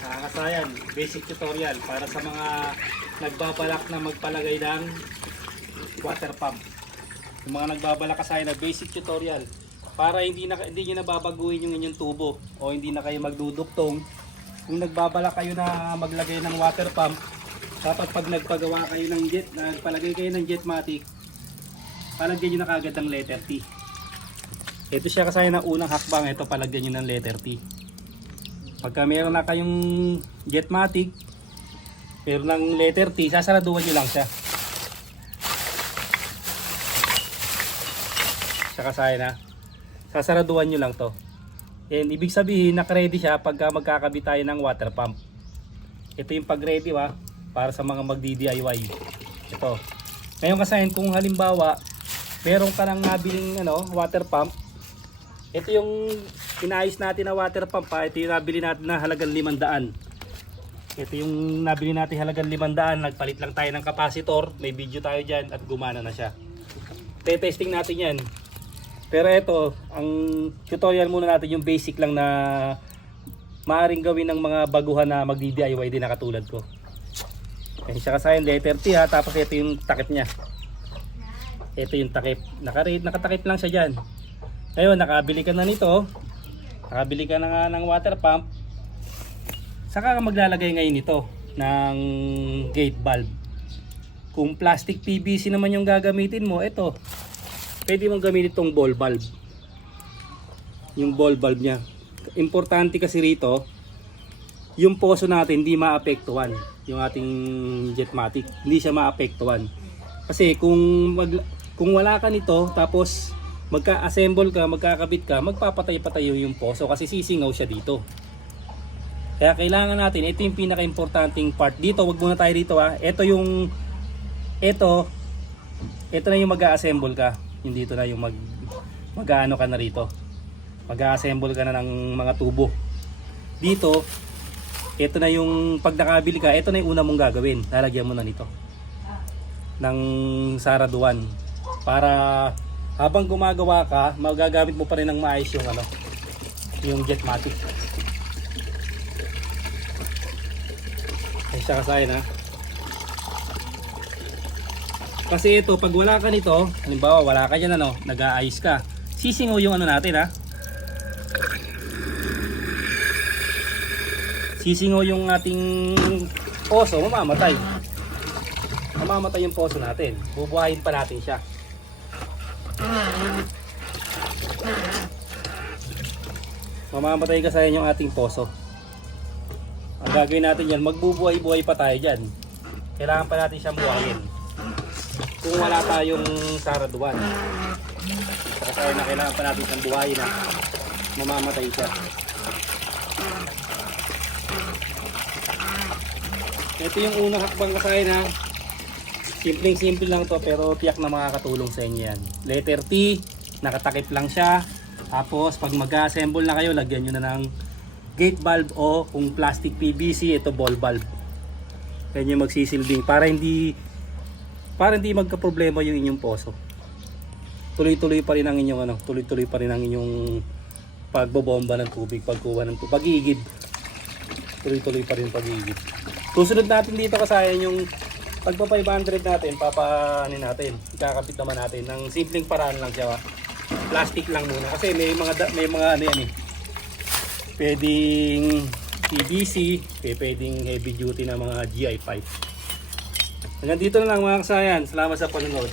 Kasayan, basic tutorial para sa mga nagbabalak na magpalagay ng water pump. Yung mga nagbabalak kasayan na basic tutorial para hindi nyo nababaguhin yung inyong tubo o hindi na kayo magduduktong. Kung nagbabalak kayo na maglagay ng water pump, dapat pag nagpagawa kayo ng nagpalagay kayo ng Jetmatic, palagyan nyo na kagad ng letter T. Ito siya kasayan na unang hakbang, ito palagyan nyo ng letter T. Pagka meron na kayong Jetmatic, pero ng letter T, sasaraduhan nyo lang siya. Siya kasayan na. Sasaraduhan nyo lang to. And ibig sabihin, naka-ready siya pagka magkakabit tayo ng water pump. Ito yung pag-ready para sa mga magdi-DIY. Ito. Ngayon kasayan, kung halimbawa, meron ka nang nabiling water pump, ito yung inayos natin na water pump ito yung nabili natin na halagang 500. Ito yung nabili natin halagang 500. Nagpalit lang tayo ng capacitor. May video tayo dyan at gumana na siya. Testing natin yan. Pero ito, ang tutorial muna natin yung basic lang na maaaring gawin ng mga baguhan na magdi-DIY din na katulad ko. Ayan siya kasayan, letter T tapos ito yung takip niya. Ito yung takip. Nakatakip lang siya dyan. Ngayon, nakabili ka na nito. Nakabili ka na nga ng water pump. Saka ka maglalagay ngayon nito ng gate valve. Kung plastic PVC naman yung gagamitin mo, ito. Pwede mong gamitin itong ball valve. Yung ball valve niya. Importante kasi rito, yung poso natin hindi maapektuhan. Yung ating Jetmatic, hindi siya maapektuhan. Kasi kung wala ka nito, tapos magka-assemble ka, magkakabit ka, magpapatay-patayo yung poso kasi sisingaw siya dito. Kaya kailangan natin, ito yung pinaka-importanting part. Dito, wag muna tayo dito Ito na yung mag-assemble ka. Yung dito na yung mag-ano ka na rito. Mag-assemble ka na ng mga tubo. Dito, ito na yung pag nakabili ka, ito na yung una mong gagawin. Lalagyan mo na nito ng saraduan para habang gumagawa ka, magagamit mo pa rin ng maayos yung Jetmatic. Ay siya kasayan Kasi ito, pag wala ka nito, halimbawa wala ka dyan nag-aayos ka, sisingaw yung natin sisingaw yung ating poso, mamamatay. Mamamatay yung poso natin. Bubuhayin pa natin siya. Mamamatay kasi yung ating poso. Ang gagawin natin yan, magbubuhay-buhay pa tayo dyan. Kailangan pa natin siyang buhayin kung wala tayong saraduan. Kasi na kailangan pa natin siyang buhayin mamamatay siya. Ito yung unang hakbang kasayan simpleng-simple lang to pero tiyak na makakatulong sa inyo yan. Letter T, nakatakip lang siya. Tapos pag mag-assemble na kayo, lagyan nyo na ng gate valve o kung plastic PVC, ito ball valve. Yan yung magsisilbing para hindi magka-problema yung inyong poso. Tuloy-tuloy pa rin ang inyong tuloy-tuloy pa rin ang inyong pagbobomba ng tubig, pagkuha ng tubig, pag-iigib. Tuloy-tuloy pa rin pag-iigib. Susunod natin dito kasayan yung pagpa 500 natin, natin. Ikakapit naman natin ng simpleng paraan lang siya. Plastic lang muna kasi may mga pwedeng PVC, pwedeng heavy duty na mga GI pipe. Hanggang dito na lang mga kasayan. Salamat sa panonood.